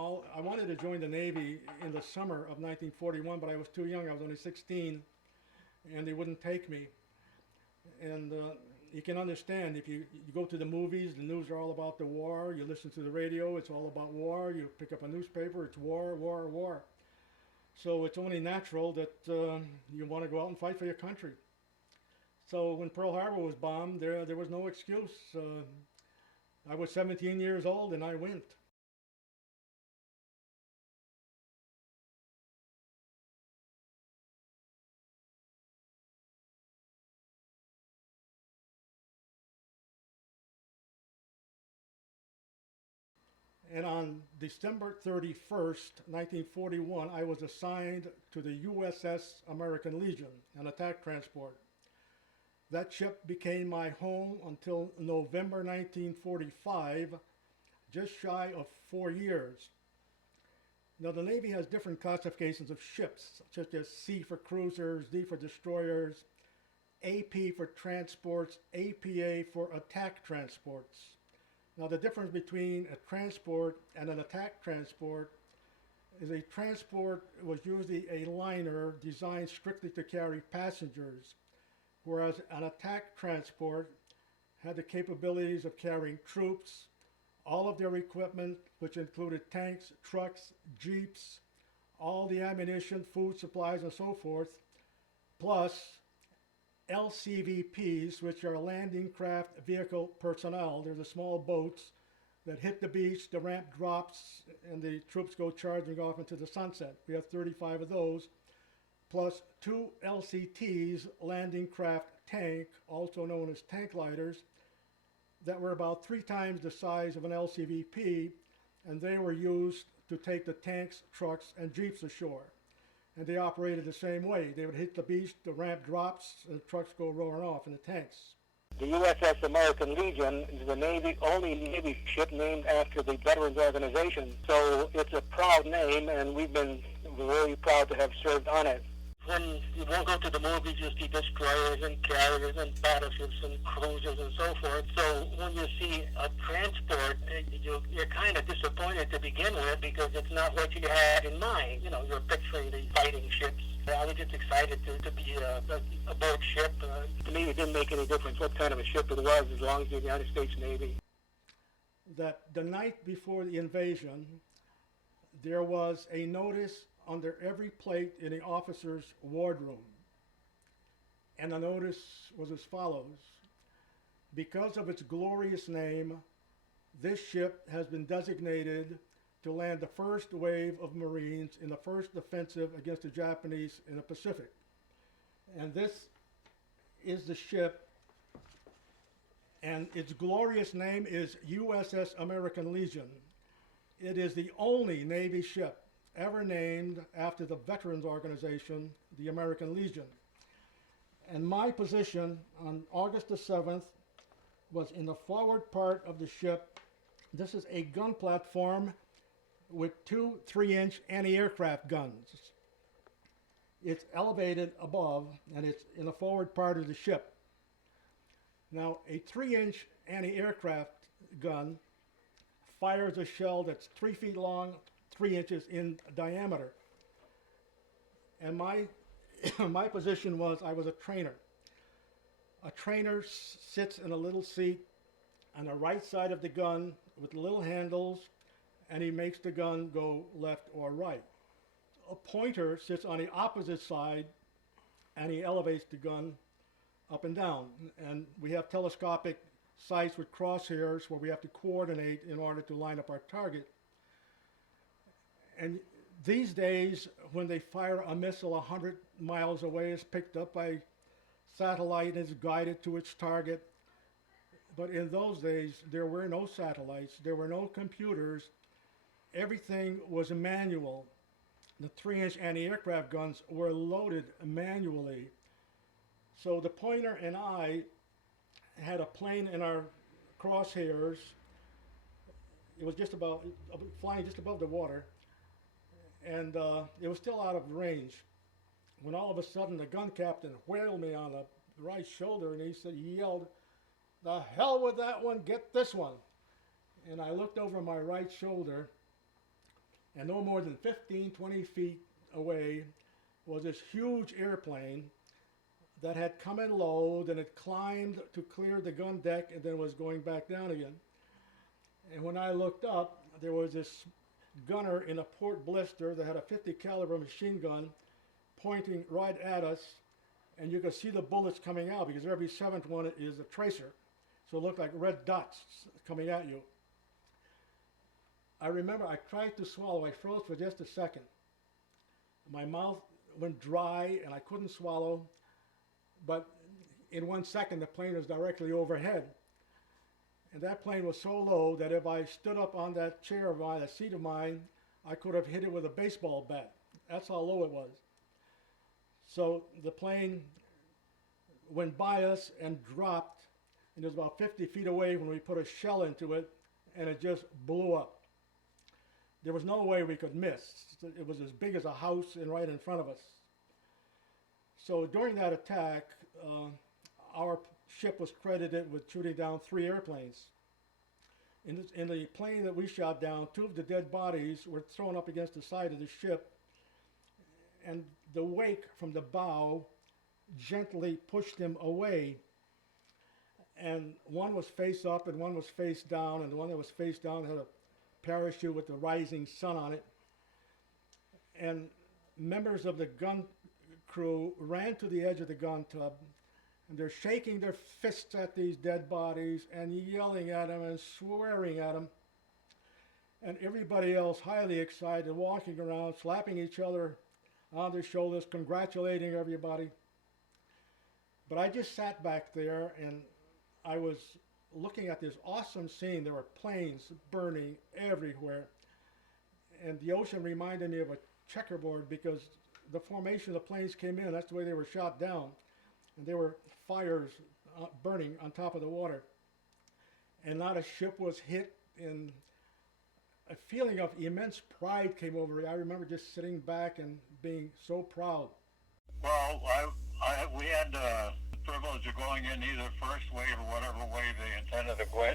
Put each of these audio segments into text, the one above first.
I wanted to join the Navy in the summer of 1941, but I was too young. I was only 16, and they wouldn't take me. And you can understand, if you go to the movies, the news are all about the war. You listen to the radio, it's all about war. You pick up a newspaper, it's war, war, war. So it's only natural that you want to go out and fight for your country. So when Pearl Harbor was bombed, there was no excuse. I was 17 years old and I went. And on December 31st, 1941, I was assigned to the USS American Legion, an attack transport. That ship became my home until November 1945, just shy of 4 years. Now, the Navy has different classifications of ships, such as C for cruisers, D for destroyers, AP for transports, APA for attack transports. Now, the difference between a transport and an attack transport is a transport was usually a liner designed strictly to carry passengers, whereas an attack transport had the capabilities of carrying troops, all of their equipment, which included tanks, trucks, jeeps, all the ammunition, food supplies, and so forth, plus LCVPs, which are landing craft vehicle personnel. They're the small boats that hit the beach, the ramp drops, and the troops go charging off into the sunset. We have 35 of those, plus 2 LCTs, landing craft tank, also known as tank lighters, that were about 3 times the size of an LCVP, and they were used to take the tanks, trucks, and jeeps ashore. And they operated the same way. They would hit the beach, the ramp drops, and the trucks go roaring off in the tanks. The USS American Legion is the only Navy ship named after the Veterans Organization. So it's a proud name, and we've been very proud to have served on it. When you won't go to the movies, you see destroyers and carriers and battleships and cruisers and so forth. So when you see a transport, you're kind of disappointed to begin with because it's not what you had in mind. You know, you're picturing the fighting ships. I was just excited to be aboard ship. To me, it didn't make any difference what kind of a ship it was as long as the United States Navy. That the night before the invasion, there was a notice under every plate in the officer's wardroom. And the notice was as follows: because of its glorious name, this ship has been designated to land the first wave of Marines in the first offensive against the Japanese in the Pacific. And this is the ship, and its glorious name is USS American Legion. It is the only Navy ship ever named after the Veterans Organization, the American Legion. And my position on August the 7th was in the forward part of the ship. This is a gun platform with 2 3-inch anti-aircraft guns. It's elevated above, and it's in the forward part of the ship. Now, a 3-inch anti-aircraft gun fires a shell that's 3 feet long, 3 inches in diameter. And my my position was I was a trainer. A trainer sits in a little seat on the right side of the gun with little handles, and he makes the gun go left or right. A pointer sits on the opposite side, and he elevates the gun up and down. And we have telescopic sights with crosshairs where we have to coordinate in order to line up our target. And these days, when they fire a missile 100 miles away, it's picked up by satellite and is guided to its target. But in those days, there were no satellites, there were no computers. Everything was manual. The 3-inch anti-aircraft guns were loaded manually. So the pointer and I had a plane in our crosshairs. It was just about flying just above the water, and it was still out of range when all of a sudden the gun captain whaled me on the right shoulder, and he yelled, "The hell with that one, get this one." And I looked over my right shoulder, and no more than 15, 20 feet away was this huge airplane that had come in low, then it climbed to clear the gun deck, and then was going back down again. And when I looked up, there was this gunner in a port blister that had a 50 caliber machine gun pointing right at us, and you could see the bullets coming out because every seventh one is a tracer. So it looked like red dots coming at you. I remember I tried to swallow. I froze for just a second. My mouth went dry and I couldn't swallow, but in 1 second the plane was directly overhead. And that plane was so low that if I stood up on that chair of mine, that seat of mine, I could have hit it with a baseball bat. That's how low it was. So the plane went by us and dropped, and it was about 50 feet away when we put a shell into it, and it just blew up. There was no way we could miss. It was as big as a house and right in front of us. So during that attack, our ship was credited with shooting down 3 airplanes. In the plane that we shot down, 2 of the dead bodies were thrown up against the side of the ship, and the wake from the bow gently pushed them away. And one was face up and one was face down, and the one that was face down had a parachute with the rising sun on it. And members of the gun crew ran to the edge of the gun tub, and they're shaking their fists at these dead bodies and yelling at them and swearing at them. And everybody else, highly excited, walking around, slapping each other on their shoulders, congratulating everybody. But I just sat back there and I was looking at this awesome scene. There were planes burning everywhere. And the ocean reminded me of a checkerboard because the formation of the planes came in, that's the way they were shot down. And there were fires burning on top of the water. And not a ship was hit, and a feeling of immense pride came over me. I remember just sitting back and being so proud. Well, we had the privilege of going in either first wave or whatever wave they intended to go in.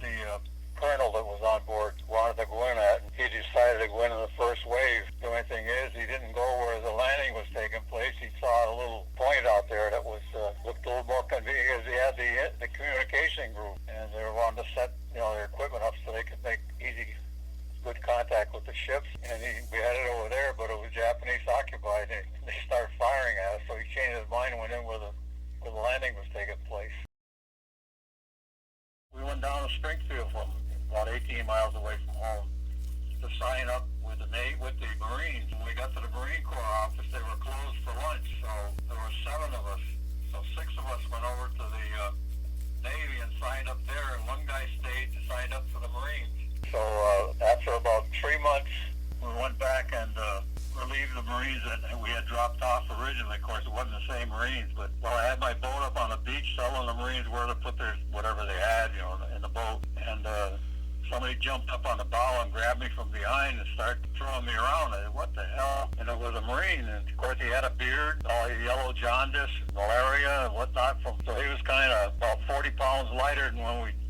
The colonel that was on board wanted to go in at, and he decided to go in the first wave. The only thing is, he didn't go where the landing was taking place. He saw a little point out there that was looked a little more convenient because he had the communication group, and they wanted to set their equipment up so they could make easy, good contact with the ships. And we headed over there, but it was Japanese occupied, and they started firing at us. So he changed his mind and went in where the landing was taking place. We went down to Springfield from about 18 miles away from home to sign up with the Marines. When we got to the Marine Corps office, they were closed for lunch, so there were 7 of us. So 6 of us went over to the Navy and signed up there, and 1 guy stayed and signed up for the Marines. So after about 3 months, we went back and relieved the Marines that we had dropped off originally. Of course, it wasn't the same Marines, but I had my boat up on the beach telling the Marines where to put their whatever they had, in the boat. And somebody jumped up on the bow and grabbed me from behind and started throwing me around. I said, what the hell? And it was a Marine. And of course, he had a beard, all yellow jaundice, malaria, and whatnot. So he was kind of about 40 pounds lighter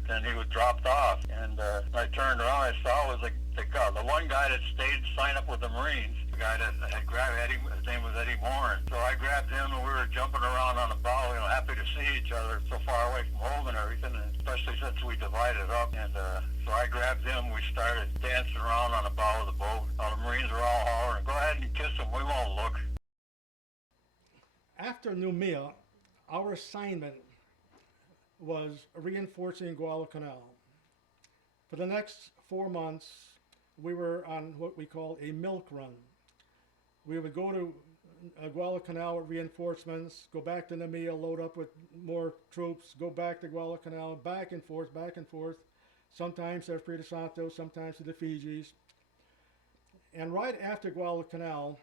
than he was dropped off. And when I turned around, I saw it was the 1 guy that stayed to sign up with the Marines. The guy that had grabbed Eddie, his name was Eddie Morin. So I grabbed him, and we were jumping around on the bow, happy to see each other so far away from home and everything, and especially since we divided up. And so I grabbed him, we started dancing around on the bow of the boat. The Marines were all hollering, go ahead and kiss him, we won't look. After Noumea, our assignment was reinforcing Guadalcanal. For the next 4 months, we were on what we called a milk run. We would go to Guadalcanal with reinforcements, go back to Noumea, load up with more troops, go back to Guadalcanal, back and forth, sometimes to Espiritu Santo, sometimes to the Fijis. And right after Guadalcanal,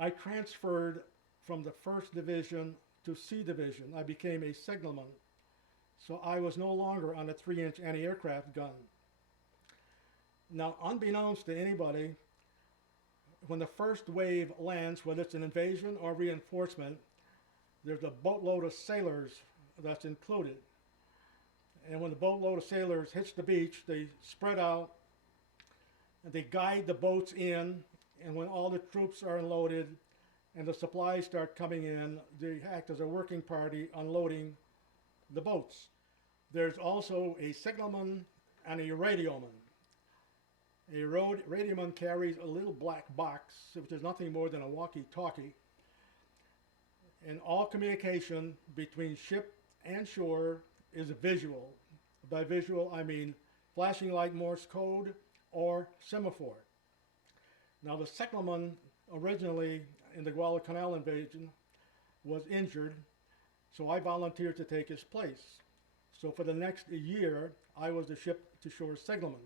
I transferred from the 1st Division to C Division. I became a signalman. So I was no longer on a 3-inch anti-aircraft gun. Now, unbeknownst to anybody, when the first wave lands, whether it's an invasion or reinforcement, there's a boatload of sailors that's included. And when the boatload of sailors hits the beach, they spread out and they guide the boats in, and when all the troops are unloaded and the supplies start coming in, they act as a working party unloading the boats. There's also a signalman and a radioman. A radioman carries a little black box, which is nothing more than a walkie-talkie, and all communication between ship and shore is visual. By visual, I mean flashing light Morse code or semaphore. Now, the signalman originally in the Guadalcanal invasion was injured, so I volunteered to take his place. So for the next year, I was the ship-to-shore signalman.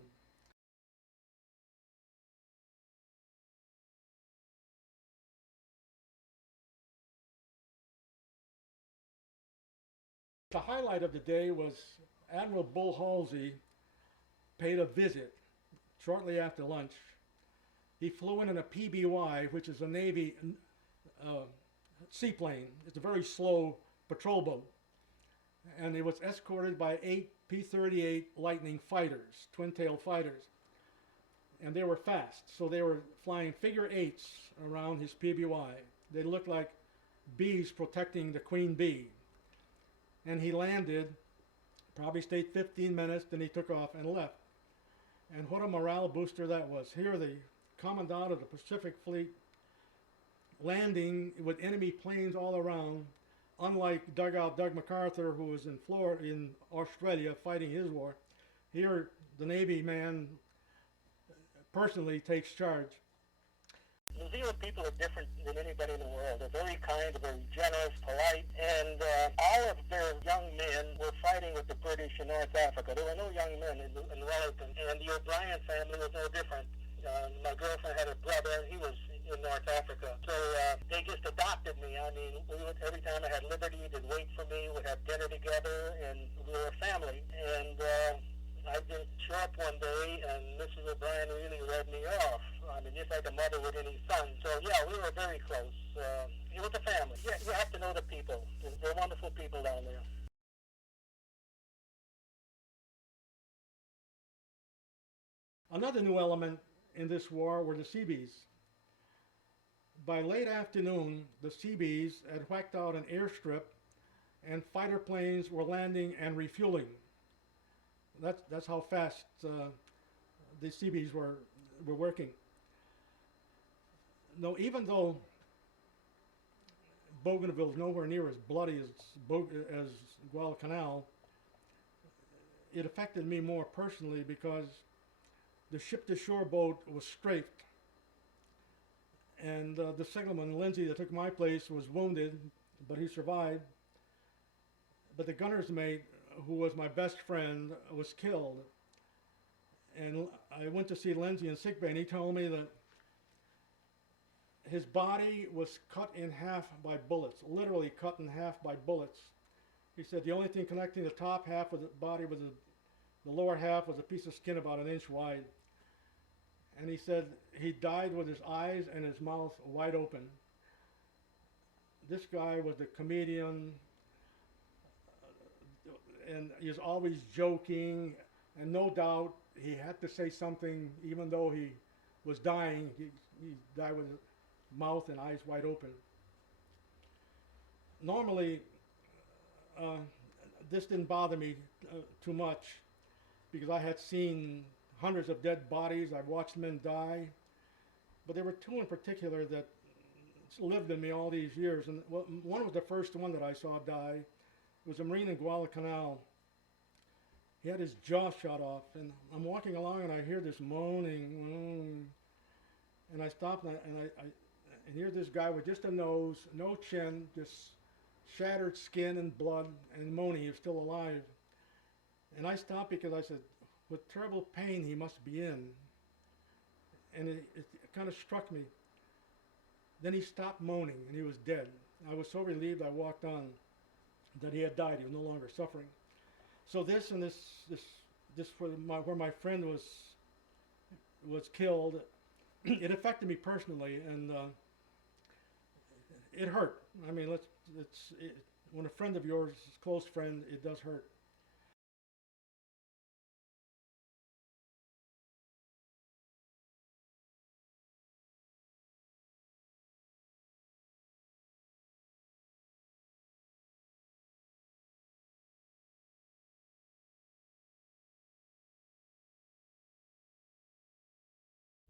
The highlight of the day was Admiral Bull Halsey paid a visit shortly after lunch. He flew in a PBY, which is a Navy seaplane. It's a very slow patrol boat. And it was escorted by 8 P-38 Lightning fighters, twin-tail fighters. And they were fast, so they were flying figure eights around his PBY. They looked like bees protecting the queen bee. And he landed, probably stayed 15 minutes, then he took off and left. And what a morale booster that was. Here the Commandant of the Pacific Fleet landing with enemy planes all around, unlike Doug MacArthur, who was in Australia fighting his war. Here the Navy man personally takes charge. New Zealand people are different than anybody in the world. They're very kind, very generous, polite, and all of their young men were fighting with the British in North Africa. There were no young men in Wellington, and the O'Brien family was no different. My girlfriend had a brother, and he was in North Africa. So they just adopted me. I mean, every time I had liberty, they'd wait for me, we'd have dinner together, and we were a family. And I just show up one day, and Mrs. O'Brien really read me off. I mean, just like a mother with any son. So, yeah, we were very close. It was a family. Yeah, you have to know the people. They're wonderful people down there. Another new element in this war were the Seabees. By late afternoon, the Seabees had whacked out an airstrip, and fighter planes were landing and refueling. That's how fast the Seabees were working. No, even though Bougainville is nowhere near as bloody as Guadalcanal, it affected me more personally because the ship-to-shore boat was strafed, and the signalman, Lindsay, that took my place was wounded, but he survived. But the gunner's mate, who was my best friend, was killed. And I went to see Lindsay in sickbay, and he told me that his body was cut in half by bullets, literally cut in half by bullets. He said the only thing connecting the top half of the body with the lower half was a piece of skin about 1 inch wide. And he said he died with his eyes and his mouth wide open. This guy was a comedian, and he was always joking, and no doubt he had to say something even though he was dying. He died with his mouth and eyes wide open. Normally, this didn't bother me too much because I had seen hundreds of dead bodies. I've watched men die. But there were two in particular that lived in me all these years. And one was the first one that I saw die. It was a Marine in Guadalcanal. He had his jaw shot off. And I'm walking along and I hear this moaning. And I stop and I hear this guy with just a nose, no chin, just shattered skin and blood, and moaning. He's still alive. And I stopped because I said, with terrible pain he must be in. And it kind of struck me. Then he stopped moaning and he was dead. I was so relieved I walked on that he had died. He was no longer suffering. So this where my friend was killed, it affected me personally, and it hurt. I mean, when a friend of yours, a close friend, it does hurt.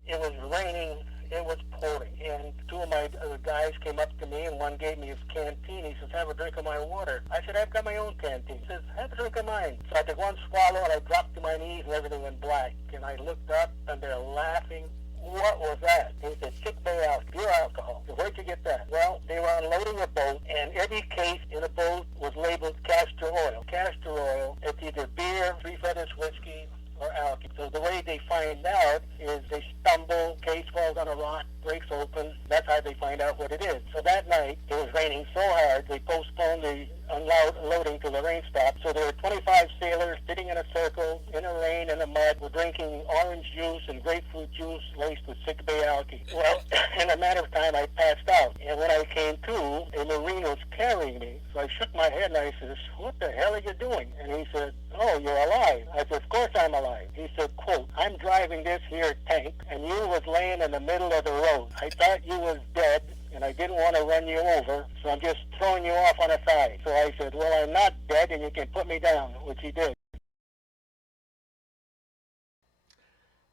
It was raining, it was pouring, and two of my guys came up to me, and one gave me his canteen. He says, have a drink of my water. I said, I've got my own canteen. He says, have a drink of mine. So I took one swallow, and I dropped to my knees, and everything went black. And I looked up, and they're laughing. What was that? He said, sick bay alcohol, pure alcohol. So where'd you get that? Well, they were unloading a boat, and every case in a boat was labeled castor oil. Castor oil, it's either beer, Three Feathers whiskey, or alcohol. So the way they find out is they stumble, case falls on a rock, breaks open. That's how they find out what it is. So that night, it was raining so hard, they postponed the unloading till the rain stopped. So there were 25 sailors sitting in a circle in the rain and the mud. We're drinking orange juice and grapefruit juice laced with sick bay alcohol. Well, in a matter of time, I passed out. And when I came to, a Marine was carrying me. So I shook my head and I said, what the hell are you doing? And he said, oh, you're alive. I said, of course I'm alive. He said, quote, I'm driving this here tank, and you was laying in the middle of the road. I thought you was dead, and I didn't want to run you over, so I'm just throwing you off on the side. So I said, well, I'm not dead, and you can put me down, which he did.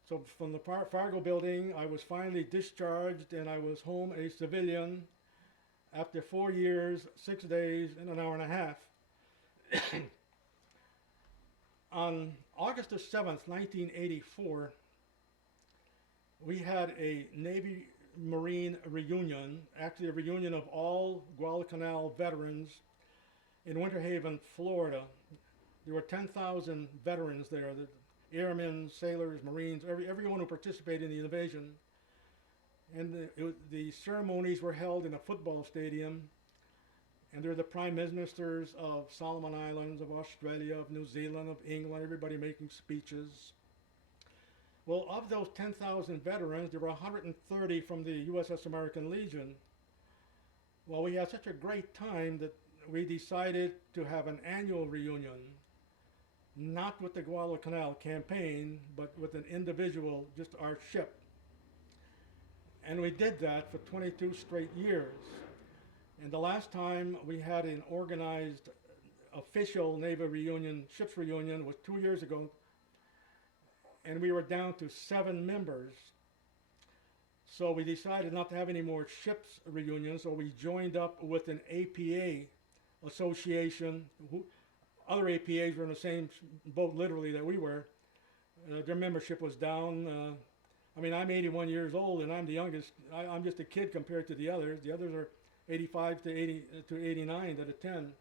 So from the Fargo building, I was finally discharged, and I was home a civilian after 4 years, 6 days, and an hour and a half. On August the 7th, 1984, we had a Navy Marine reunion, actually a reunion of all Guadalcanal veterans in Winter Haven, Florida. There were 10,000 veterans there, the airmen, sailors, Marines, everyone who participated in the invasion. And the ceremonies were held in a football stadium, and there were the prime ministers of Solomon Islands, of Australia, of New Zealand, of England, everybody making speeches. Well, of those 10,000 veterans, there were 130 from the USS American Legion. Well, we had such a great time that we decided to have an annual reunion, not with the Guadalcanal campaign, but with an individual, just our ship. And we did that for 22 straight years. And the last time we had an organized official Navy reunion, ships reunion, was 2 years ago, and we were down to 7 members. So we decided not to have any more ships reunions, so we joined up with an APA association. Other APAs were in the same boat literally that we were. Their membership was down. I mean, I'm 81 years old and I'm the youngest. I'm just a kid compared to the others. The others are 85 to 80 to 89 that attend.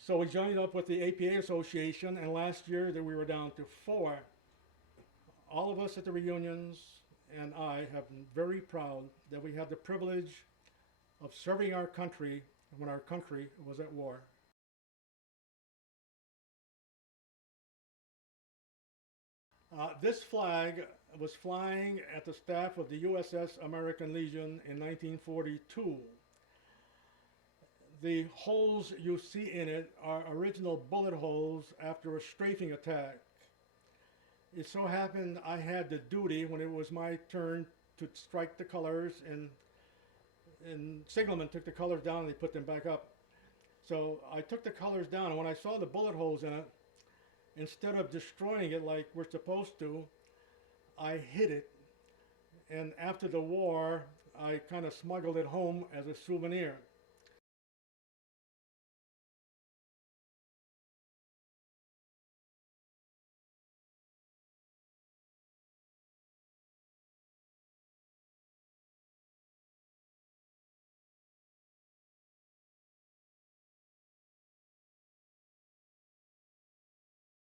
So we joined up with the APA Association, and last year that we were down to 4. All of us at the reunions and I have been very proud that we had the privilege of serving our country when our country was at war. This flag was flying at the staff of the USS American Legion in 1942. The holes you see in it are original bullet holes after a strafing attack. It so happened I had the duty when it was my turn to strike the colors, and signalmen took the colors down and they put them back up. So I took the colors down, and when I saw the bullet holes in it, instead of destroying it like we're supposed to, I hid it. And after the war, I kind of smuggled it home as a souvenir.